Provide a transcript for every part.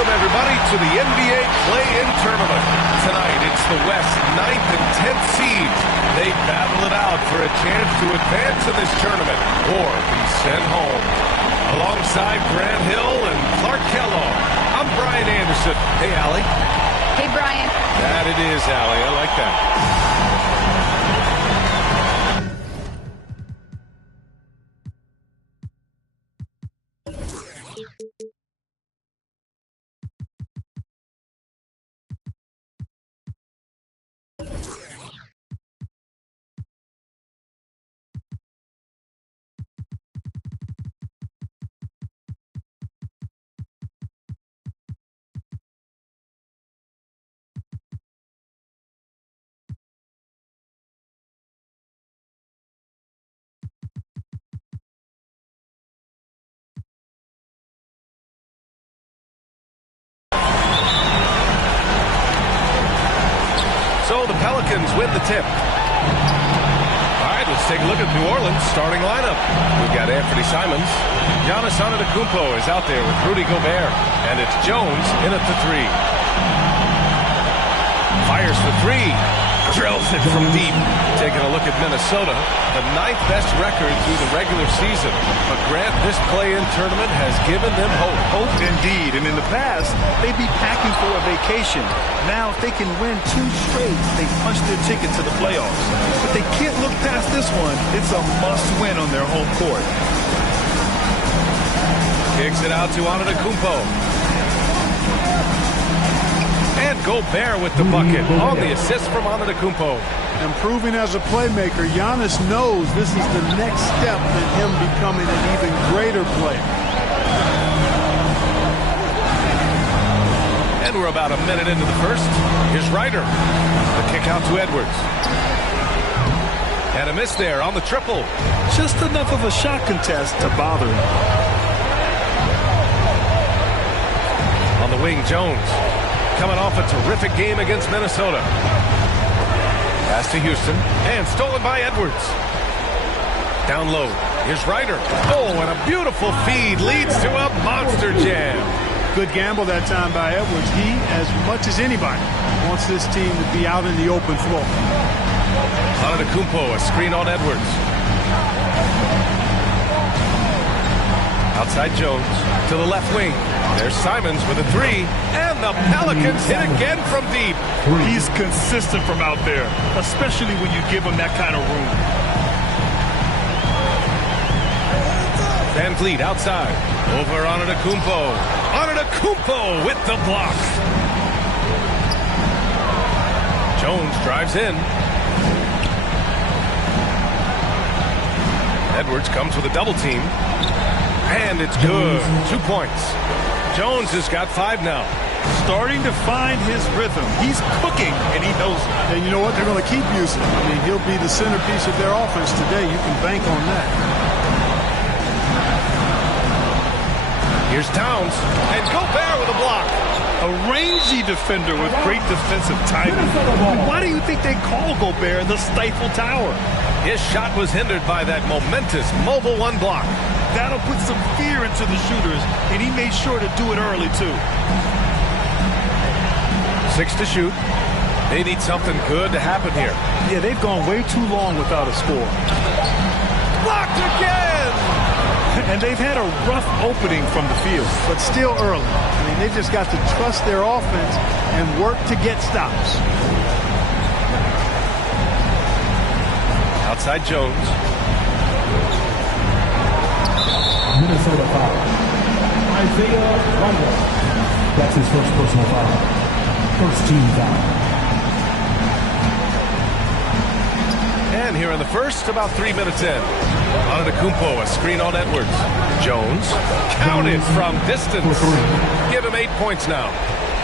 Welcome, everybody, to the NBA Play-In Tournament. Tonight, it's the West 9th and 10th seeds. They battle it out for a chance to advance in this tournament or be sent home. Alongside Grant Hill and Clark Kellogg, I'm Brian Anderson. Hey, Allie. Hey, Brian. That it is, Allie. I like that. So the Pelicans win the tip. All right, let's take a look at New Orleans' starting lineup. We've got Anthony Simons. Giannis Antetokounmpo is out there with Rudy Gobert. And it's Jones in at the three. Fires for three. Drills it from deep. Taking a look at Minnesota, the 9th best record through the regular season. But Grant, this play-in tournament has given them hope. Hope indeed. And in the past, they'd be packing for a vacation. Now, if they can win 2 straight, they punch their ticket to the playoffs. But they can't look past this one. It's a must-win on their home court. Kicks it out to Antetokounmpo. And Gobert with the bucket on the assist from Antetokounmpo. Improving as a playmaker, Giannis knows this is the next step in him becoming an even greater player. And we're about a minute into the first. Here's Ryder. The kick out to Edwards. And a miss there on the triple. Just enough of a shot contest to bother him. On the wing, Jones. Coming off a terrific game against Minnesota. Pass to Houston. And stolen by Edwards. Down low. Here's Ryder. Oh, and a beautiful feed leads to a monster jam. Good gamble that time by Edwards. He, as much as anybody, wants this team to be out in the open floor. Antetokounmpo, a screen on Edwards. Outside Jones to the left wing. There's Simons with a three. And the Pelicans hit again from deep. He's consistent from out there, especially when you give him that kind of room. Van Vliet outside. Over Antetokounmpo. Antetokounmpo with the block. Jones drives in. Edwards comes with a double team. And it's good. 2 points. Jones has got 5 now. Starting to find his rhythm. He's cooking, and he knows it. And you know what? They're going to keep using him. I mean, he'll be the centerpiece of their offense today. You can bank on that. Here's Towns. And Gobert with a block. A rangy defender with great defensive timing. Why do you think they call Gobert the Stifle Tower? His shot was hindered by that momentous mobile 1 block. That'll put some fear into the shooters, and he made sure to do it early, too. 6 to shoot. They need something good to happen here. Yeah, they've gone way too long without a score. Blocked again! And they've had a rough opening from the field. But still early. I mean, they've just got to trust their offense and work to get stops. Outside Jones. Minnesota foul. Isaiah Rondo. That's his first personal foul. First team foul. And here in the first, about 3 minutes in. Antetokounmpo, a screen on Edwards. Jones, counted from distance. Give him 8 points now.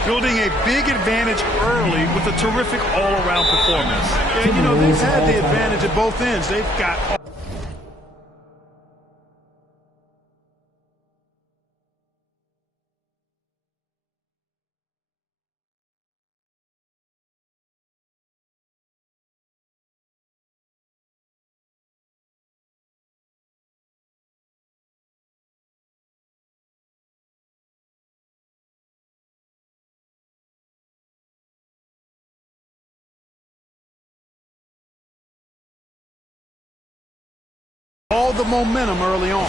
Building a big advantage early with a terrific all-around performance. And, you know, they've had the advantage at both ends. They've got all the momentum early on.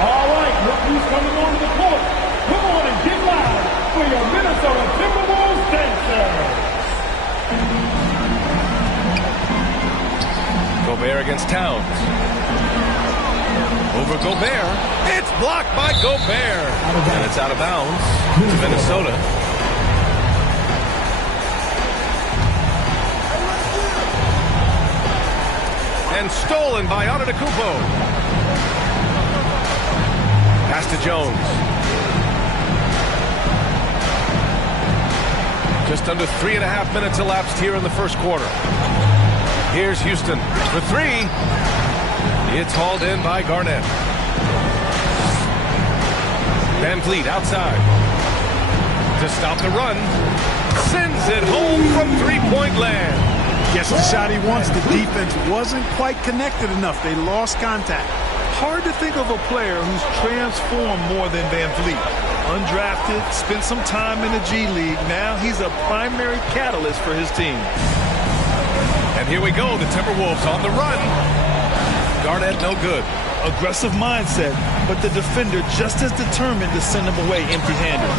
All right, look who's coming onto the court. Come on and get loud for your Minnesota Timberwolves dancers. Gobert against Towns. Over Gobert. It's blocked by Gobert. And it's out of bounds to Minnesota. And stolen by Antetokounmpo. Pass to Jones. Just under 3.5 minutes elapsed here in the first quarter. Here's Houston for three. It's hauled in by Garnett. Van Vliet outside. To stop the run. Sends it home from three-point land. Gets the shot he wants. The defense wasn't quite connected enough. They lost contact. Hard to think of a player who's transformed more than Van Vliet. Undrafted, spent some time in the G League. Now he's a primary catalyst for his team. And here we go. The Timberwolves on the run. Garnett no good. Aggressive mindset, but the defender just as determined to send him away empty-handed.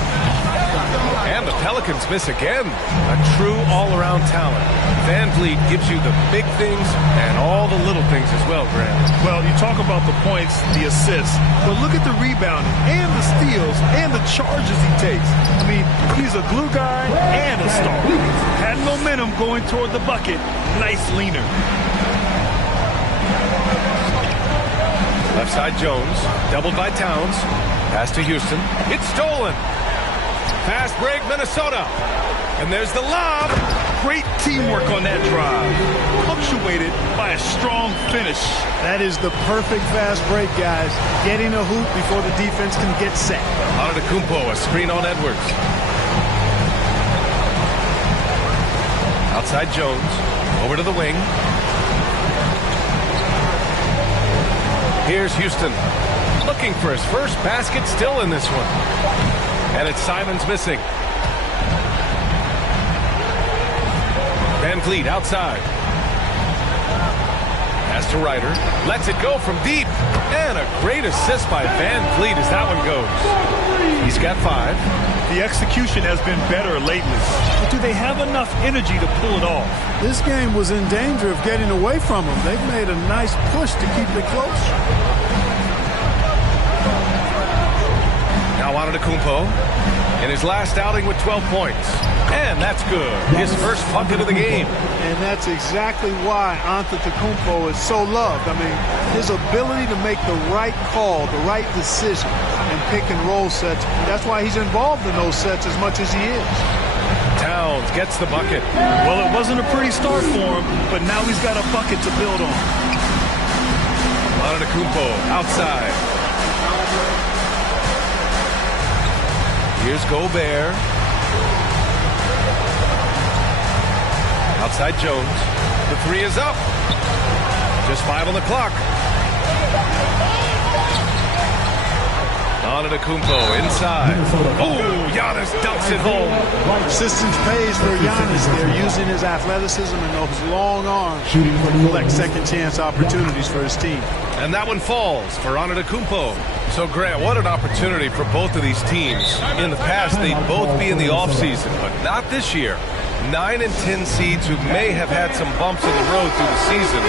And the Pelicans miss again. A true all-around talent. Van Vliet gives you the big things and all the little things as well, Grant. Well, you talk about the points, the assists, but look at the rebounding and the steals and the charges he takes. I mean, he's a glue guy and a star. Had momentum going toward the bucket. Nice leaner. Left side Jones, doubled by Towns. Pass to Houston. It's stolen. Fast break, Minnesota. And there's the lob. Great teamwork on that drive. Punctuated by a strong finish. That is the perfect fast break, guys. Getting a hoop before the defense can get set. Antetokounmpo, a screen on Edwards. Outside Jones. Over to the wing. Here's Houston. Looking for his first basket still in this one. And it's Simons missing. Van Vliet outside. Pass to Ryder. Lets it go from deep. And a great assist by Van Vliet as that one goes. He's got 5. The execution has been better lately. But do they have enough energy to pull it off? This game was in danger of getting away from them. They've made a nice push to keep it close. Now Antetokounmpo in his last outing with 12 points. And that's good. His first bucket of the game. And that's exactly why Antetokounmpo is so loved. I mean, his ability to make the right call, the right decision, and pick and roll sets. That's why he's involved in those sets as much as he is. Towns gets the bucket. Well, it wasn't a pretty start for him, but now he's got a bucket to build on. Antetokounmpo outside. Here's Gobert. Outside Jones. The three is up. Just 5 on the clock. Antetokounmpo inside. Oh, Giannis dunks it home. Persistence pays for Giannis. They're using his athleticism and those long arms to collect second chance opportunities for his team. And that one falls for Antetokounmpo. So, Grant, what an opportunity for both of these teams. In the past, they'd both be in the offseason, but not this year. 9 and 10 seeds who may have had some bumps in the road through the season,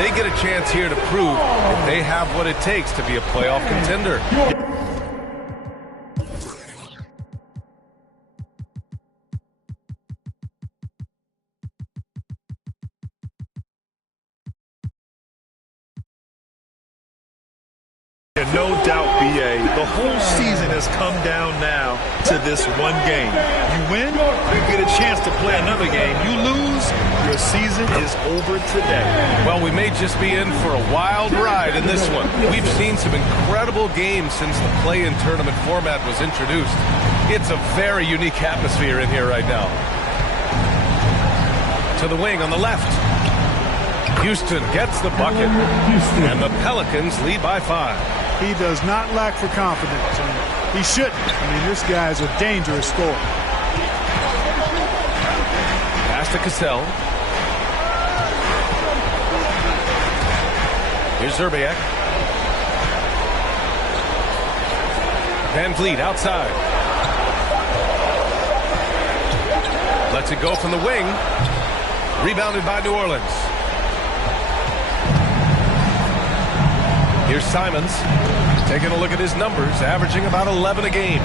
they get a chance here to prove that they have what it takes to be a playoff contender. No doubt, B.A., the whole season has come down now to this one game. You win, you get a chance to play another game. You lose, your season is over today. Well, we may just be in for a wild ride in this one. We've seen some incredible games since the play-in tournament format was introduced. It's a very unique atmosphere in here right now. To the wing on the left. Houston gets the bucket, and the Pelicans lead by 5. He does not lack for confidence, and he shouldn't. I mean, this guy's a dangerous scorer. Pass to Cassell. Here's Zerbiak. Van Vliet outside. Lets it go from the wing. Rebounded by New Orleans. Here's Simons. Taking a look at his numbers, averaging about 11 a game.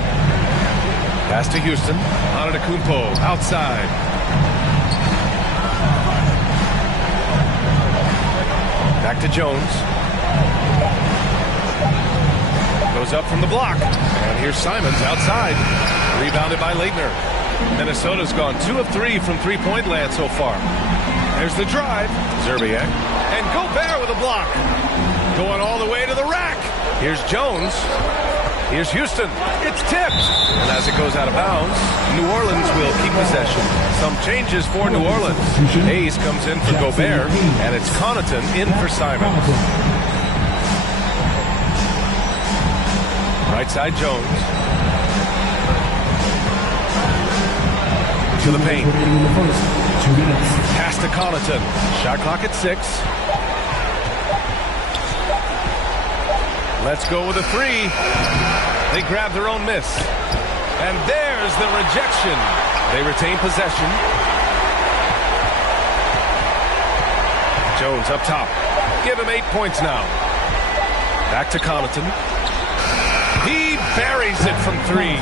Pass to Houston. Antetokounmpo outside. Back to Jones. Goes up from the block. And here's Simons outside. Rebounded by Leitner. Minnesota's gone 2 of 3 from three-point land so far. There's the drive. Zerbiak. And Gobert with a block. Going all the way to the rack. Here's Jones. Here's Houston. It's tipped. And as it goes out of bounds, New Orleans will keep possession. Some changes for New Orleans. Hayes comes in for Gobert, and it's Connaughton in for Simons. Right side Jones. To the paint. Pass to Connaughton. Shot clock at 6. Let's go with a 3. They grab their own miss. And there's the rejection. They retain possession. Jones up top. Give him 8 points now. Back to Connaughton. He buries it from 3.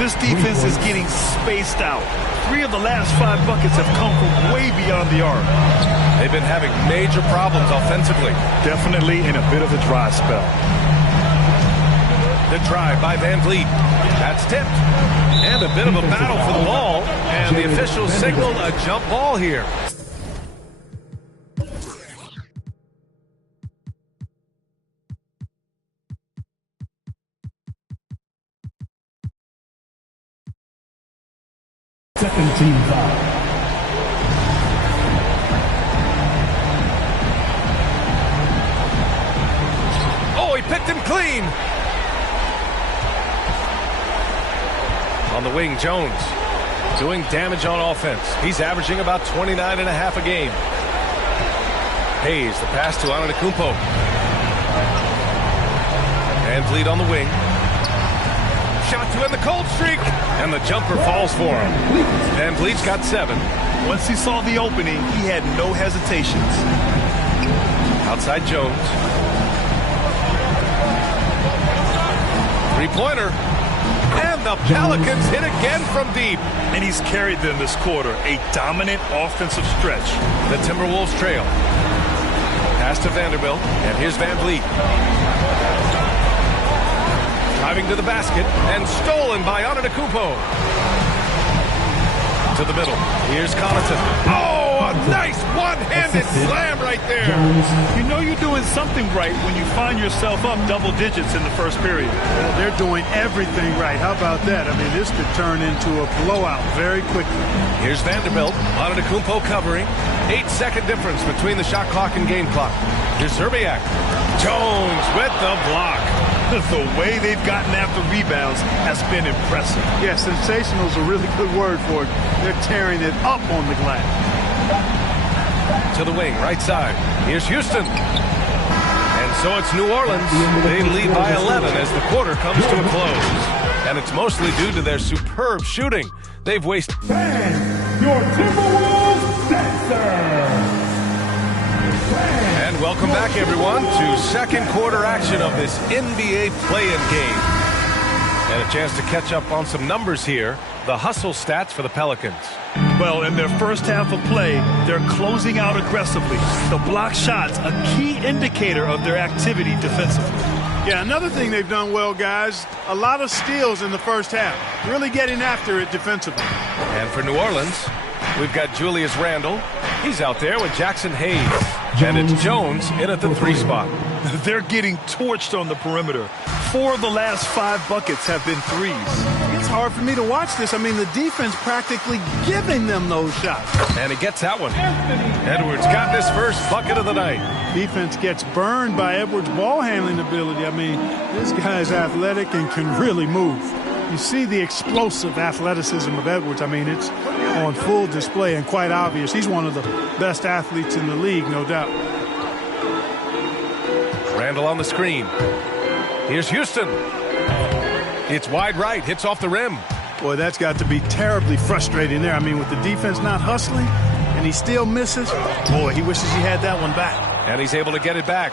This defense is getting spaced out. 3 of the last 5 buckets have come from way beyond the arc. They've been having major problems offensively. Definitely in a bit of a dry spell. The drive by Van Vliet. That's tipped. And a bit of a battle for the ball. And the officials signal a jump ball here. Second team foul. Oh, he picked him clean. On the wing, Jones doing damage on offense. He's averaging about 29.5 a game. Hayes, the pass to Antetokounmpo. Van Vliet on the wing. Shot to end the cold streak. And the jumper falls for him. Van Vliet's got 7. Once he saw the opening, he had no hesitations. Outside Jones. Three-pointer. And the Pelicans hit again from deep. And he's carried them this quarter. A dominant offensive stretch. The Timberwolves trail. Pass to Vanderbilt. And here's Van Vliet. Driving to the basket. And stolen by Antetokounmpo. To the middle. Here's Connaughton. Oh, a nice one-handed slam right there. You know you're doing something right when you find yourself up double digits in the first period. Well, they're doing everything right. How about that? I mean, this could turn into a blowout very quickly. Here's Vanderbilt. Antetokounmpo covering. 8-second difference between the shot clock and game clock. Here's Zerbiak. Jones with the block. The way they've gotten after rebounds has been impressive. Yeah, sensational is a really good word for it. They're tearing it up on the glass. To the wing, right side. Here's Houston. And so it's New Orleans. They lead by 11 as the quarter comes to a close. And it's mostly due to their superb shooting. They've wasted... And your Timberwolves dancer. And welcome back, everyone, to second quarter action of this NBA play-in game. And a chance to catch up on some numbers here. The hustle stats for the Pelicans. Well, in their first half of play, they're closing out aggressively. The block shots, a key indicator of their activity defensively. Yeah, another thing they've done well, guys, a lot of steals in the first half. Really getting after it defensively. And for New Orleans, we've got Julius Randle. He's out there with Jackson Hayes. And it's Jones in at the 3 spot. They're getting torched on the perimeter. 4 of the last 5 buckets have been threes. It's hard for me to watch this. I mean, the defense practically giving them those shots. And he gets that one. Edwards got this first bucket of the night. Defense gets burned by Edwards' ball handling ability. I mean, this guy's athletic and can really move. You see the explosive athleticism of Edwards. I mean, it's on full display and quite obvious. He's one of the best athletes in the league, no doubt. Randall on the screen. Here's Houston. It's wide right, hits off the rim. Boy, that's got to be terribly frustrating there. I mean, with the defense not hustling and he still misses, boy, he wishes he had that one back. And he's able to get it back.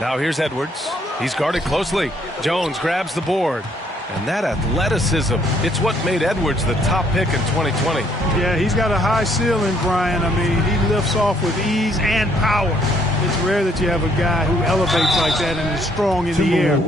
Now here's Edwards. He's guarded closely. Jones grabs the board. And that athleticism, it's what made Edwards the top pick in 2020. Yeah, he's got a high ceiling, Brian. I mean, he lifts off with ease and power. It's rare that you have a guy who elevates like that and is strong in the air.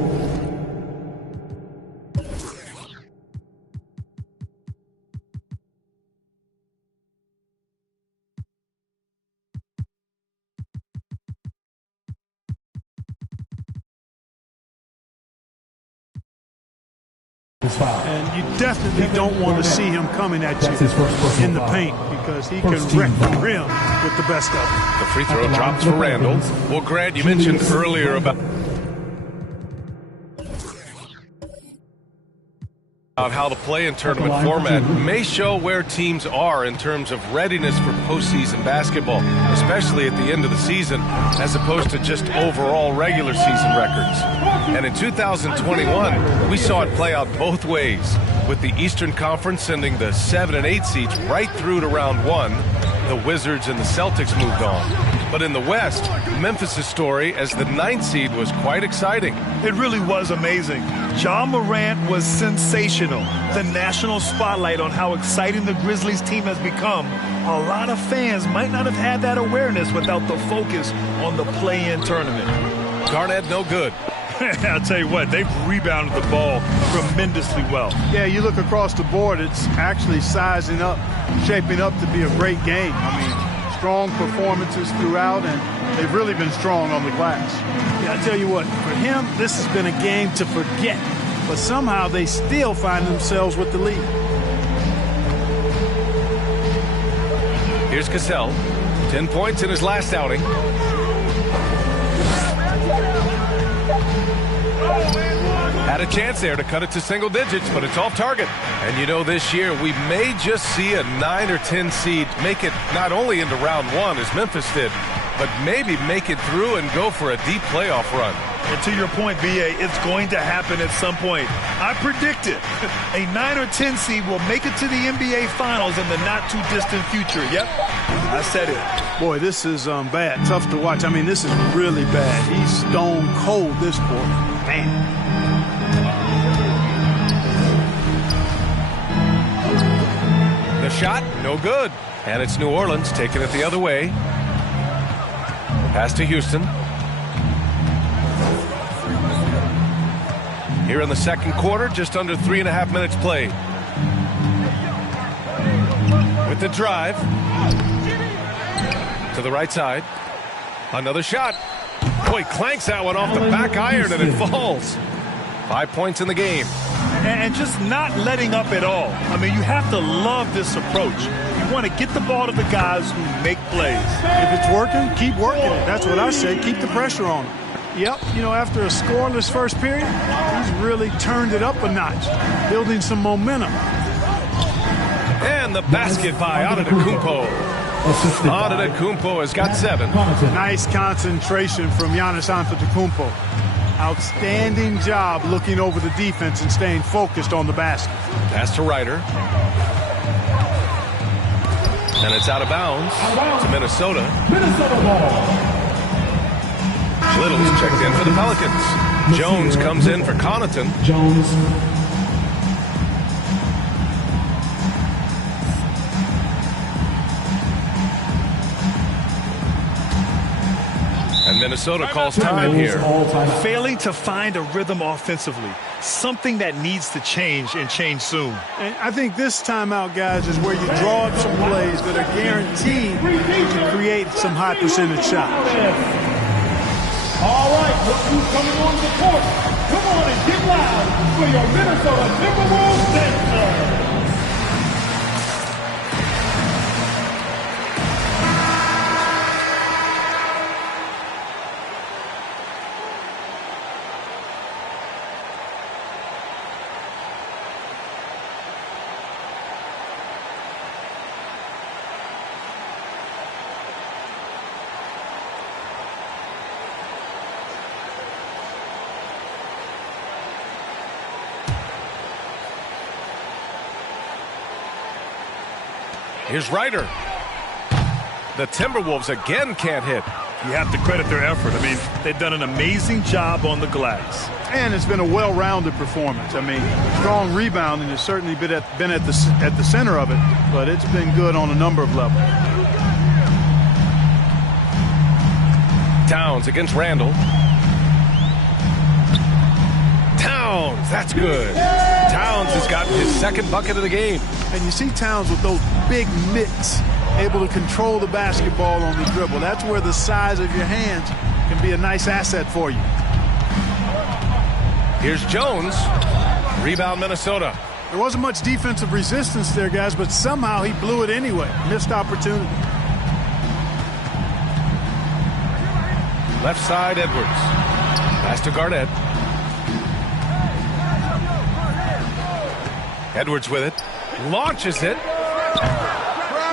And you definitely don't want to see him coming at you in the paint because he can wreck the rim with the best of them. The free throw drops for Randall. Well, Grant, you mentioned earlier about how the play-in tournament format may show where teams are in terms of readiness for postseason basketball, especially at the end of the season, as opposed to just overall regular season records. And in 2021, we saw it play out both ways, with the Eastern Conference sending the 7 and 8 seeds right through to round 1. The Wizards and the Celtics moved on. But in the West, Memphis' story as the 9th seed was quite exciting. It really was amazing. Ja Morant was sensational. The national spotlight on how exciting the Grizzlies team has become. A lot of fans might not have had that awareness without the focus on the play-in tournament. Garnett no good. I'll tell you what, they've rebounded the ball tremendously well. Yeah, you look across the board, it's actually sizing up, shaping up to be a great game. I mean, strong performances throughout, and they've really been strong on the glass. Yeah, I tell you what, for him, this has been a game to forget, but somehow they still find themselves with the lead. Here's Cassell, 10 points in his last outing. Had a chance there to cut it to single digits, but it's off target. And you know, this year we may just see a 9 or 10 seed make it not only into round 1 as Memphis did, but maybe make it through and go for a deep playoff run. And to your point, B.A., it's going to happen at some point. I predict it. A 9 or 10 seed will make it to the NBA Finals in the not-too-distant future. Yep, I said it. Boy, this is bad. Tough to watch. I mean, this is really bad. He's stone cold this quarter. Man. The shot, no good. And it's New Orleans taking it the other way. Pass to Houston. Here in the second quarter, just under 3.5 minutes played. With the drive. To the right side. Another shot. Boy, clanks that one off the back iron and it falls. 5 points in the game. And just not letting up at all. I mean, you have to love this approach. You want to get the ball to the guys who make plays. If it's working, keep working it. That's what I say. Keep the pressure on them. Yep, you know, after a scoreless first period, he's really turned it up a notch, building some momentum. And the basket by Antetokounmpo. Antetokounmpo has got 7. Nice concentration from Giannis Antetokounmpo. Outstanding job looking over the defense and staying focused on the basket. Pass to Ryder. And it's out of bounds to Minnesota. Minnesota ball. Little's checked in for the Pelicans. Jones comes in for Connaughton. Jones. And Minnesota calls time here. Failing to find a rhythm offensively. Something that needs to change and change soon. And I think this timeout, guys, is where you draw up some plays that are guaranteed to create some high percentage shots. All right, look who's coming on the court. Come on and get loud for your Minnesota Timberwolves dancer. Here's Ryder. The Timberwolves again can't hit. You have to credit their effort. I mean, they've done an amazing job on the glass. And it's been a well-rounded performance. I mean, strong rebounding has certainly been at the center of it, but it's been good on a number of levels. Towns against Randall. Towns, that's good. Towns has gotten his second bucket of the game. And you see Towns with those big mitts, able to control the basketball on the dribble. That's where the size of your hands can be a nice asset for you. Here's Jones. Rebound, Minnesota. There wasn't much defensive resistance there, guys, but somehow he blew it anyway. Missed opportunity. Left side, Edwards. Pass to Garnett. Edwards with it. Launches it.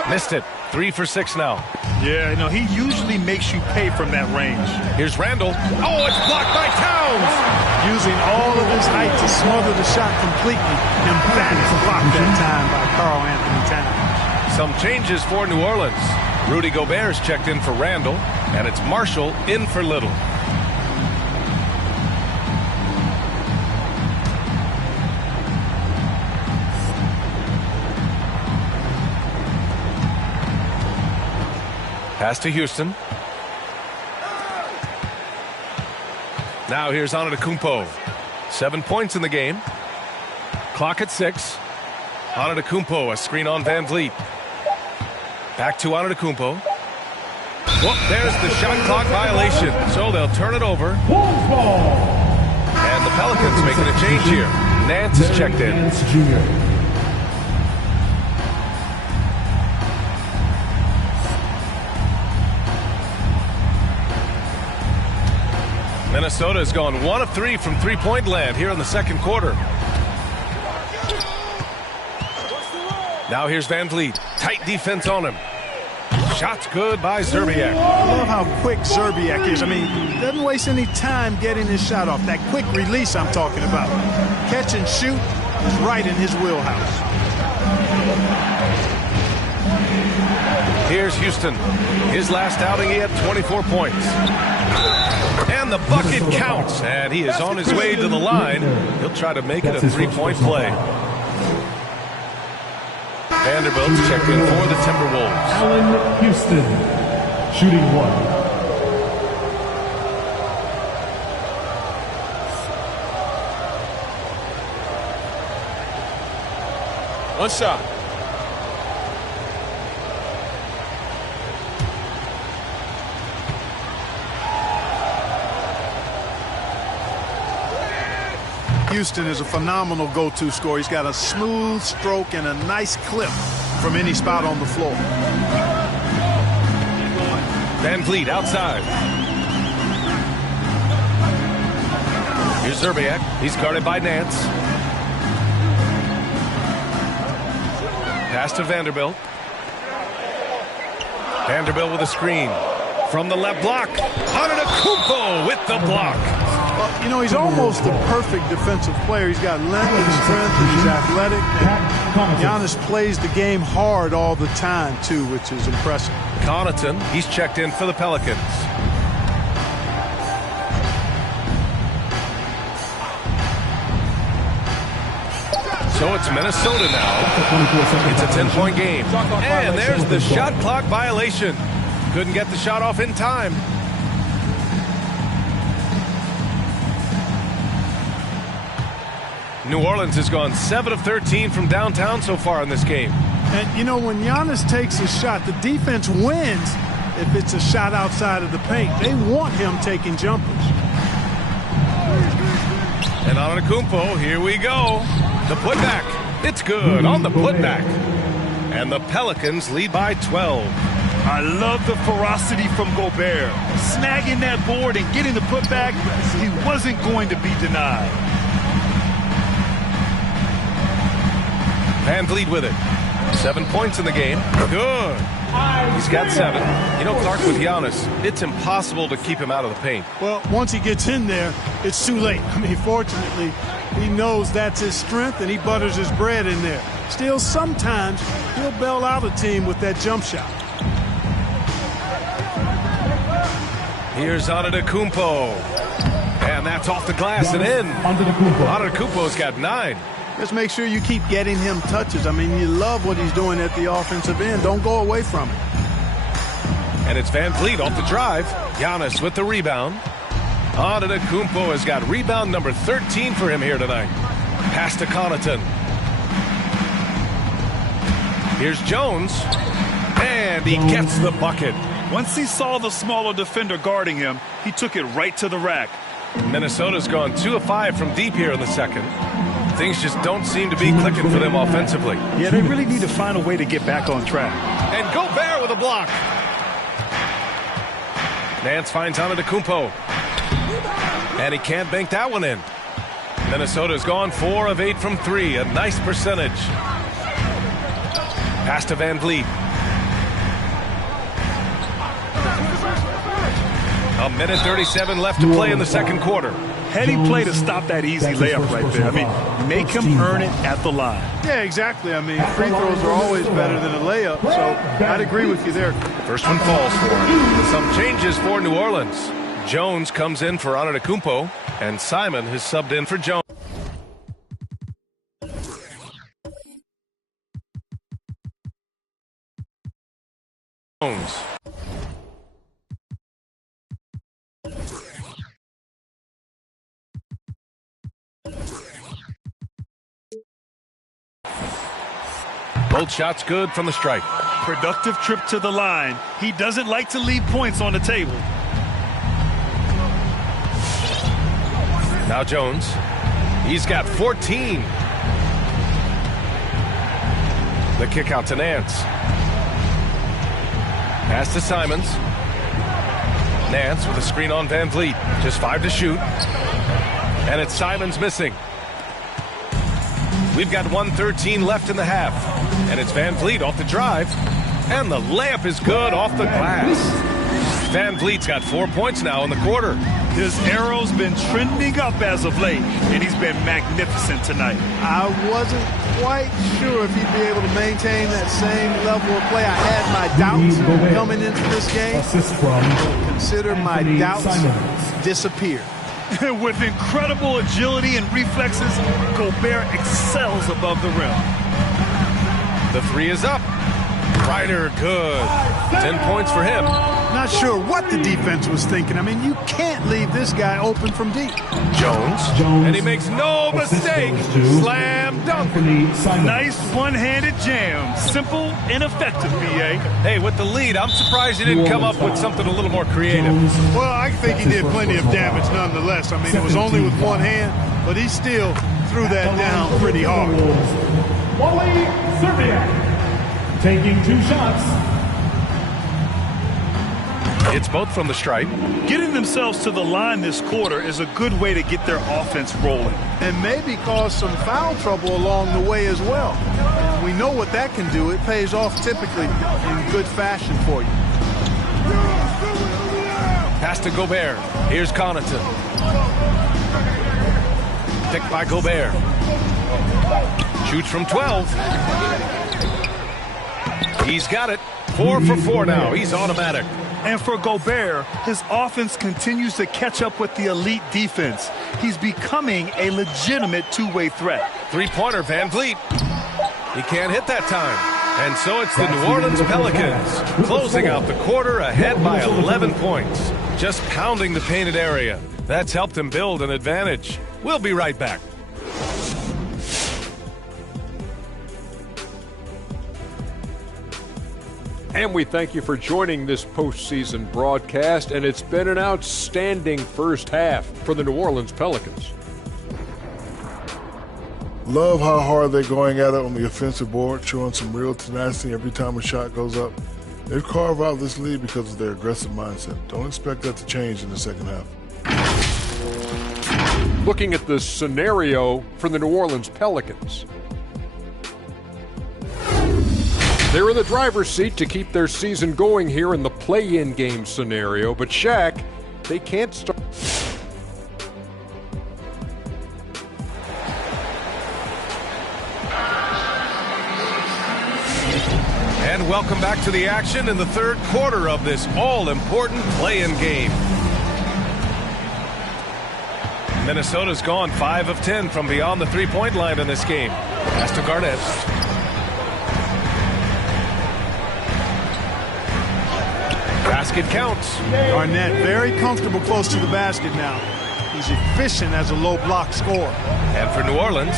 Missed it. 3 for 6 now. Yeah, no, he usually makes you pay from that range. Here's Randall. Oh, it's blocked by Towns. Using all of his height to smother the shot completely. Emphatic block that time by Karl Anthony Towns. Some changes for New Orleans. Rudy Gobert's checked in for Randall, and it's Marshall in for Little. Pass to Houston. Now here's Antetokounmpo. 7 points in the game. Clock at 6. Antetokounmpo, a screen on Van Vliet. Back to Antetokounmpo. Whoop, there's the shot clock violation. So they'll turn it over. And the Pelicans making a change here. Nance is checked in. Minnesota has gone 1 of 3 from three-point land here in the second quarter. Now here's Van Vliet. Tight defense on him. Shot's good by Szczerbiak. I love how quick Szczerbiak is. I mean, he doesn't waste any time getting his shot off. That quick release I'm talking about. Catch and shoot is right in his wheelhouse. Here's Houston. His last outing, he had 24 points. And the bucket counts. And he is on his way to the line. He'll try to make it a three-point play. Vanderbilt's checked in for the Timberwolves. Allen Houston, shooting 1. One shot. Houston is a phenomenal go-to scorer. He's got a smooth stroke and a nice clip from any spot on the floor. Van Vliet outside. Here's Szczerbiak. He's guarded by Nance. Pass to Vanderbilt. Vanderbilt with a screen. From the left block. Antetokounmpo with the block. Well, you know, he's almost the perfect defensive player. He's got length and strength, and he's athletic. Giannis plays the game hard all the time, too, which is impressive. Connaughton, he's checked in for the Pelicans. So it's Minnesota now. It's a 10-point game. And there's the shot clock violation. Couldn't get the shot off in time. New Orleans has gone 7 of 13 from downtown so far in this game. And, you know, when Giannis takes a shot, the defense wins if it's a shot outside of the paint. They want him taking jumpers. And Antetokounmpo, here we go. The putback. It's good on the putback. And the Pelicans lead by 12. I love the ferocity from Gobert. Snagging that board and getting the putback, he wasn't going to be denied. Van Vliet with it. 7 points in the game. Good. He's got 7. You know, Clark, with Giannis, it's impossible to keep him out of the paint. Well, once he gets in there, it's too late. I mean, fortunately, he knows that's his strength, and he butters his bread in there. Still, sometimes he'll bail out a team with that jump shot. Here's Antetokounmpo. And that's off the glass and in. Antetokounmpo's got 9. Just make sure you keep getting him touches. I mean, you love what he's doing at the offensive end. Don't go away from it. And it's Van Vliet off the drive. Giannis with the rebound. Antetokounmpo has got rebound number 13 for him here tonight. Pass to Connaughton. Here's Jones. And he gets the bucket. Once he saw the smaller defender guarding him, he took it right to the rack. Minnesota's gone 2 of 5 from deep here in the second. Things just don't seem to be clicking for them offensively. Yeah, they really need to find a way to get back on track. And Gobert with a block. Nance finds Antetokounmpo. And he can't bank that one in. Minnesota's gone 4 of 8 from 3. A nice percentage. Pass to Van Vliet. A minute 37 left to play in the second quarter. Heady play to stop that easy layup right there. I mean, make him earn it at the line. Yeah, exactly. I mean, free throws are always better than a layup, so I'd agree with you there. First one falls for him. Some changes for New Orleans. Jones comes in for Antetokounmpo, and Simon has subbed in for Jones. Both shots good from the stripe. Productive trip to the line. He doesn't like to leave points on the table. Now Jones. He's got 14. The kick out to Nance. Pass to Simons. Nance with a screen on Van Vliet. Just 5 to shoot. And it's Simons missing. We've got 1:13 left in the half. And it's Van Vliet off the drive. And the layup is good off the glass. Van Vliet's got 4 points now in the quarter. His arrow's been trending up as of late, and he's been magnificent tonight. I wasn't quite sure if he'd be able to maintain that same level of play. I had my doubts coming into this game. Consider my doubts disappear. With incredible agility and reflexes, Gobert excels above the rim. The 3 is up. Ryder, good. 10 points for him. Not sure what the defense was thinking. I mean, you can't leave this guy open from deep. Jones. And he makes no mistake. Slam dunk. Nice one-handed jam. Simple and effective, B.A. Hey, with the lead, I'm surprised he didn't come up with something a little more creative. Well, I think he did plenty of damage nonetheless. I mean, it was only with one hand, but he still threw that down pretty hard. Wally Szczerbiak taking 2 shots. It's both from the stripe. Getting themselves to the line this quarter is a good way to get their offense rolling. And maybe cause some foul trouble along the way as well. We know what that can do. It pays off typically in good fashion for you. Pass to Gobert. Here's Connaughton. Picked by Gobert. Shoots from 12. He's got it. 4 for 4 now. He's automatic. And for Gobert, his offense continues to catch up with the elite defense. He's becoming a legitimate two-way threat. Three-pointer, Van Vliet. He can't hit that time. And so it's the New Orleans Pelicans closing out the quarter ahead by 11 points. Just pounding the painted area. That's helped him build an advantage. We'll be right back. And we thank you for joining this postseason broadcast, and it's been an outstanding first half for the New Orleans Pelicans. Love how hard they're going at it on the offensive board, showing some real tenacity every time a shot goes up. They've carved out this lead because of their aggressive mindset. Don't expect that to change in the second half. Looking at the scenario for the New Orleans Pelicans. They're in the driver's seat to keep their season going here in the play-in game scenario, but Shaq, they can't start. welcome back to the action in the third quarter of this all-important play-in game. Minnesota's gone 5 of 10 from beyond the three-point line in this game. Pass to Garnett. Basket counts. Garnett very comfortable close to the basket now. He's efficient as a low-block scorer. And for New Orleans,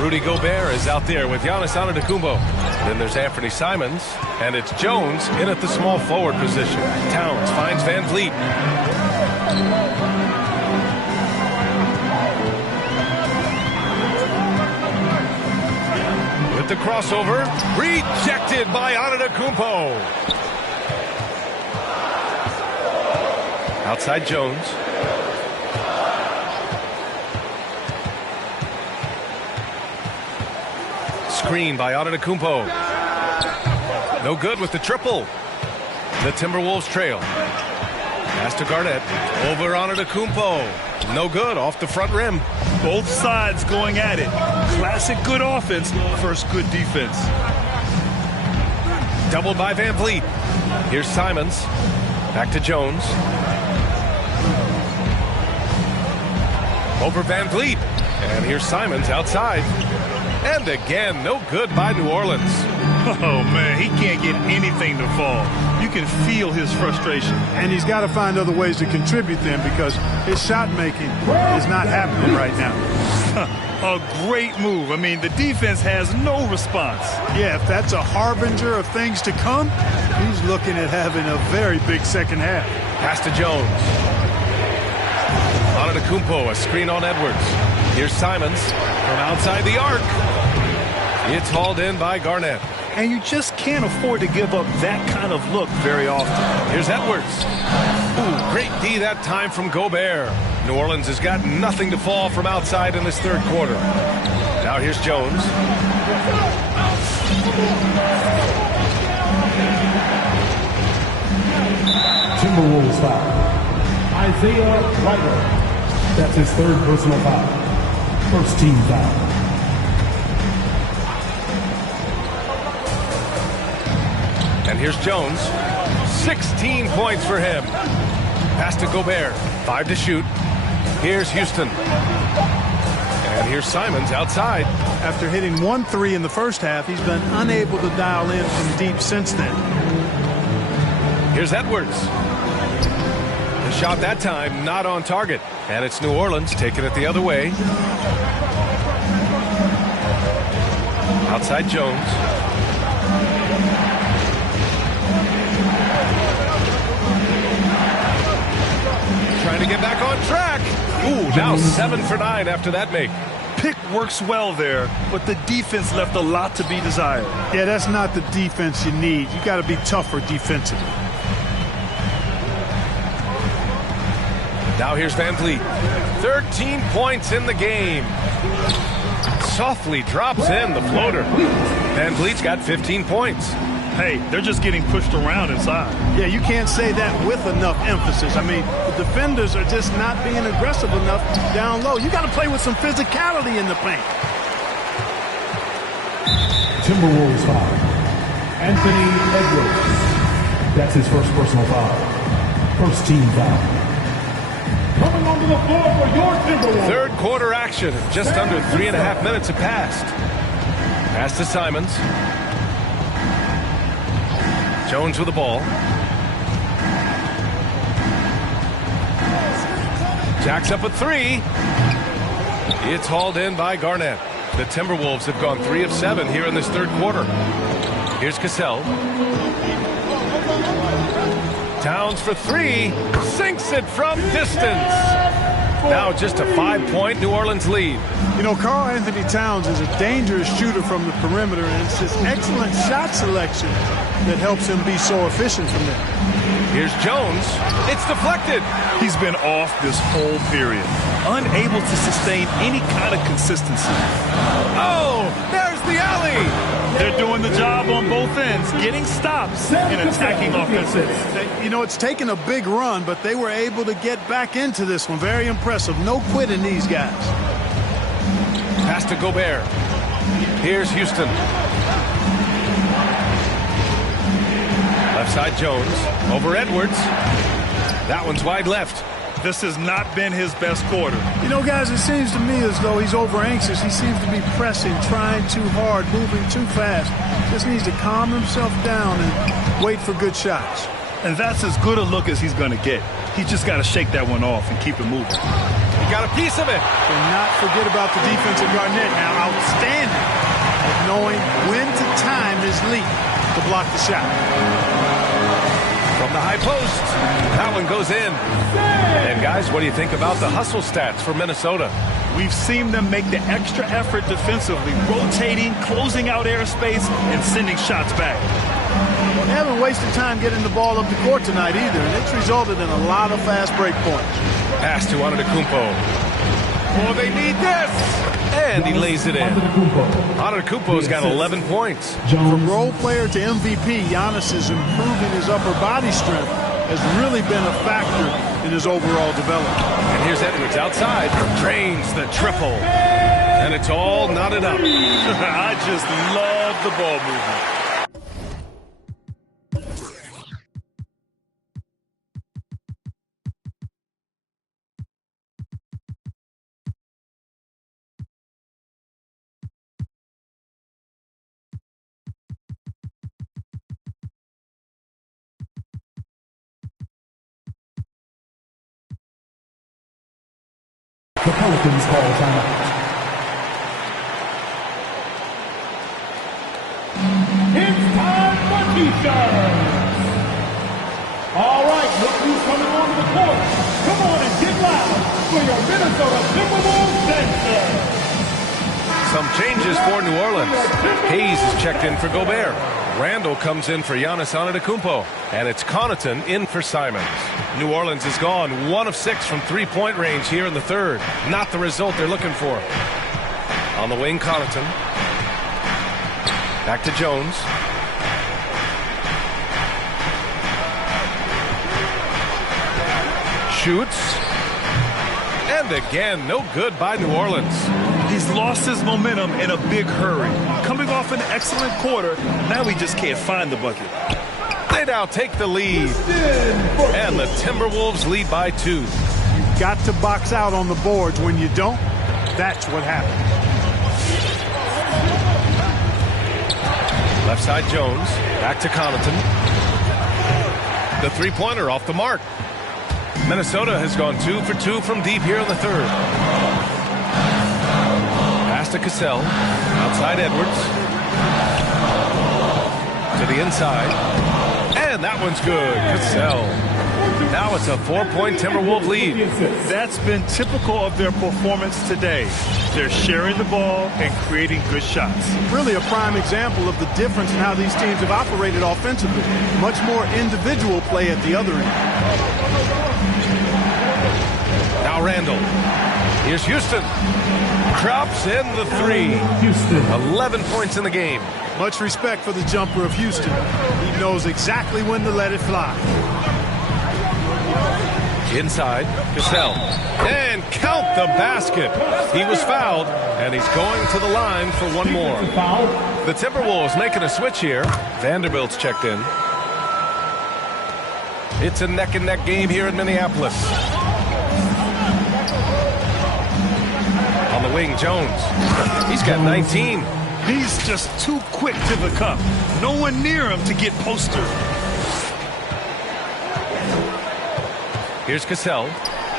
Rudy Gobert is out there with Giannis Antetokounmpo. Then there's Anthony Simons, and it's Jones in at the small forward position. Towns finds Van Vliet. With the crossover, rejected by Antetokounmpo. Outside Jones. Screen by Antetokounmpo. No good with the triple. The Timberwolves trail. Pass to Garnett. Over Antetokounmpo. No good off the front rim. Both sides going at it. Classic good offense versus good defense. Doubled by Van Vliet. Here's Simons. Back to Jones. Over Van Vliet. And here's Simons outside. And again, no good by New Orleans. Oh, man, he can't get anything to fall. You can feel his frustration. And he's got to find other ways to contribute then because his shot making is not happening right now. A great move. I mean, the defense has no response. Yeah, if that's a harbinger of things to come, he's looking at having a very big second half. Pass to Jones. Antetokounmpo, a screen on Edwards. Here's Simons from outside the arc. It's hauled in by Garnett. And you just can't afford to give up that kind of look very often. Here's Edwards. Ooh, great D that time from Gobert. New Orleans has got nothing to fall from outside in this third quarter. Now here's Jones. Timberwolves foul. Isaiah Rider. That's his third personal foul. First team foul. And here's Jones. 16 points for him. Pass to Gobert. 5 to shoot. Here's Houston. And here's Simons outside. After hitting 1 3 in the first half, he's been unable to dial in from deep since then. Here's Edwards. The shot that time not on target. And it's New Orleans taking it the other way. Outside Jones. Trying to get back on track. Ooh, now 7 for 9 after that make. Pick works well there, but the defense left a lot to be desired. Yeah, that's not the defense you need. You got to be tougher defensively. Now here's Van Vliet. 13 points in the game. Softly drops in the floater. Van Vliet's got 15 points. Hey, they're just getting pushed around inside. Yeah, you can't say that with enough emphasis. I mean, the defenders are just not being aggressive enough down low. You got to play with some physicality in the paint. Timberwolves foul. Anthony Edwards. That's his first personal foul. First team foul. Coming onto the floor for your Timberwolves. Third quarter action. Just under 3.5 minutes have passed. Pass to Simons. Jones with the ball. Jacks up a 3. It's hauled in by Garnett. The Timberwolves have gone 3 of 7 here in this third quarter. Here's Cassell. Towns for 3. Sinks it from distance. Now just a 5-point New Orleans lead. You know, Karl Anthony Towns is a dangerous shooter from the perimeter, and it's his excellent shot selection that helps him be so efficient from there. Here's Jones. It's deflected. He's been off this whole period, unable to sustain any kind of consistency. Oh, there's the alley. They're doing the job on both ends, getting stops and attacking offensively. You know, it's taken a big run, but they were able to get back into this one. Very impressive. No quitting these guys. Pass to Gobert. Here's Houston. Left side Jones. Over Edwards. That one's wide left. This has not been his best quarter. You know, guys, it seems to me as though he's over anxious. He seems to be pressing, trying too hard, moving too fast. Just needs to calm himself down and wait for good shots. And that's as good a look as he's going to get. He's just got to shake that one off and keep it moving. He got a piece of it. And not forget about the defense of Garnett now. Outstanding at knowing when to time his leap to block the shot. From the high post. That one goes in. And guys, what do you think about the hustle stats for Minnesota? We've seen them make the extra effort defensively, rotating, closing out airspace, and sending shots back. They haven't wasted time getting the ball up the court tonight either, and it's resulted in a lot of fast break points. Pass to Antetokounmpo. Oh, they need this! And he lays it in. Antetokounmpo's got 11 points. From role player to MVP, Giannis is improving his upper body strength, has really been a factor in his overall development. And here's Edwards outside, drains the triple. And it's all knotted up. I just love the ball movement. The Pelicans call timeout. It's time for T-shirts. All right, look who's coming onto the court. Come on and get loud for your Minnesota Timberwolves dancers. Some changes for New Orleans. Hayes is checked in for Gobert. Randall comes in for Giannis Antetokounmpo. And it's Connaughton in for Simons. New Orleans is gone 1 of 6 from three-point range here in the third. Not the result they're looking for. On the wing, Connaughton. Back to Jones. Shoots. And again, no good by New Orleans. He's lost his momentum in a big hurry. Coming off an excellent quarter, now he just can't find the bucket. They now take the lead. And the Timberwolves lead by 2. You've got to box out on the boards. When you don't, that's what happens. Left side Jones. Back to Connaughton. The three-pointer off the mark. Minnesota has gone 2 for 2 from deep here in the third. Pass to Cassell. Outside Edwards. To the inside. And that one's good. Cassell. Now it's a 4-point Timberwolf lead. That's been typical of their performance today. They're sharing the ball and creating good shots. Really a prime example of the difference in how these teams have operated offensively. Much more individual play at the other end. Now Randall. Here's Houston. Drops in the 3. 11 points in the game. Much respect for the jumper of Houston. He knows exactly when to let it fly. Inside, Cassell. And count the basket. He was fouled, and he's going to the line for one more. The Timberwolves making a switch here. Vanderbilt's checked in. It's a neck-and-neck game here in Minneapolis. On the wing, Jones. He's got 19. He's just too quick to the cup. No one near him to get postered. Here's Cassell.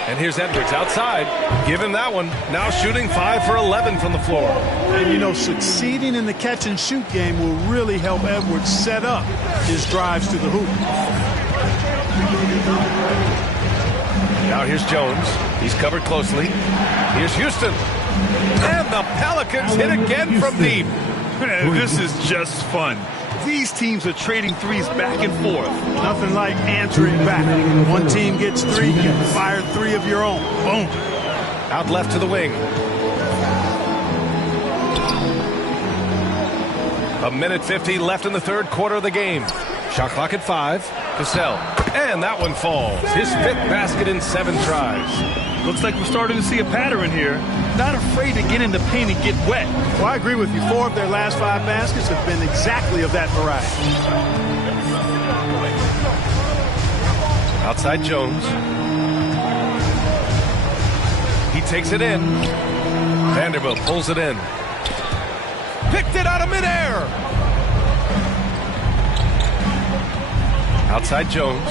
And here's Edwards outside. Give him that one. Now shooting 5 for 11 from the floor. And, you know, succeeding in the catch-and-shoot game will really help Edwards set up his drives to the hoop. Now here's Jones. He's covered closely. Here's Houston. And the Pelicans hit again from deep. This is just fun. These teams are trading threes back and forth. Nothing like answering back. One team gets 3, you fire 3 of your own. Boom. Out left to the wing. A minute 50 left in the third quarter of the game. Shot clock at 5. Cassell. And that one falls. His 5th basket in 7 tries. Looks like we're starting to see a pattern here. Not afraid to get in the paint and get wet. Well, I agree with you. 4 of their last 5 baskets have been exactly of that variety. Outside Jones. He takes it in. Vanderbilt pulls it in. Picked it out of midair. Outside Jones.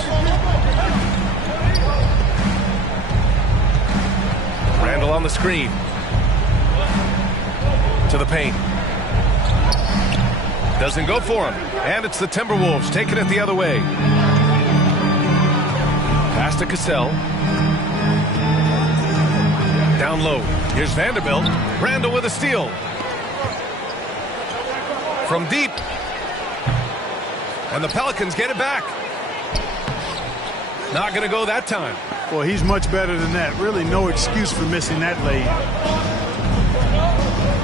Randall on the screen. To the paint. Doesn't go for him. And it's the Timberwolves taking it the other way. Pass to Cassell. Down low. Here's Vanderbilt. Randall with a steal. From deep. And the Pelicans get it back. Not going to go that time. Well, he's much better than that. Really no excuse for missing that lay.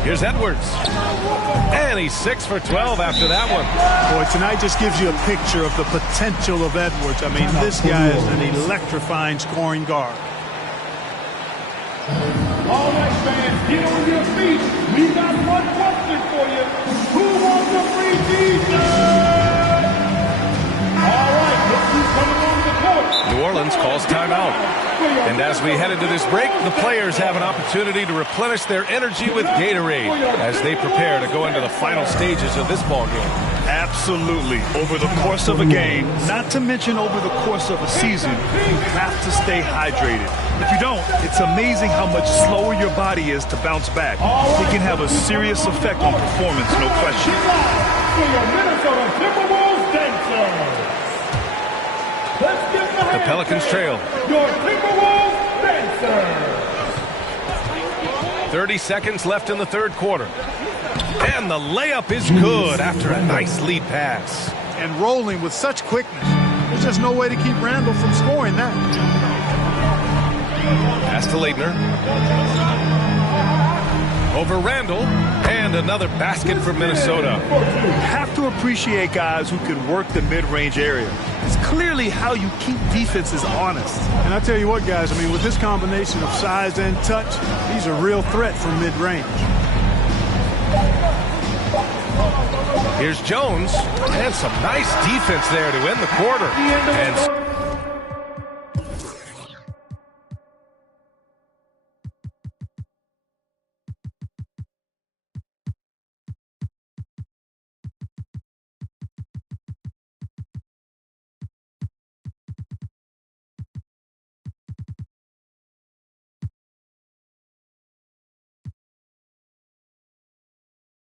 Here's Edwards. And he's 6 for 12 after that one. Boy, tonight just gives you a picture of the potential of Edwards. I mean, this guy is an electrifying scoring guard. All right, fans, get on your feet. We got one question for you. Who wants a free t-shirt? All right, look who's coming on the court. New Orleans calls timeout. And as we head into this break, the players have an opportunity to replenish their energy with Gatorade as they prepare to go into the final stages of this ball game. Absolutely. Over the course of a game, not to mention over the course of a season, you have to stay hydrated. If you don't, it's amazing how much slower your body is to bounce back. It can have a serious effect on performance, no question. For your Minnesota Timberwolves dancers. Let's give The Pelicans trail. your Timberwolves dancers. 30 seconds left in the third quarter. And the layup is good after a nice lead pass. And rolling with such quickness. There's just no way to keep Randall from scoring that. Pass to Leitner. Over Randall. And another basket for Minnesota. You have to appreciate guys who can work the mid-range area. It's clearly how you keep defenses honest. And I tell you what, guys, I mean, with this combination of size and touch, he's a real threat from mid-range. Here's Jones. And some nice defense there to end the quarter. And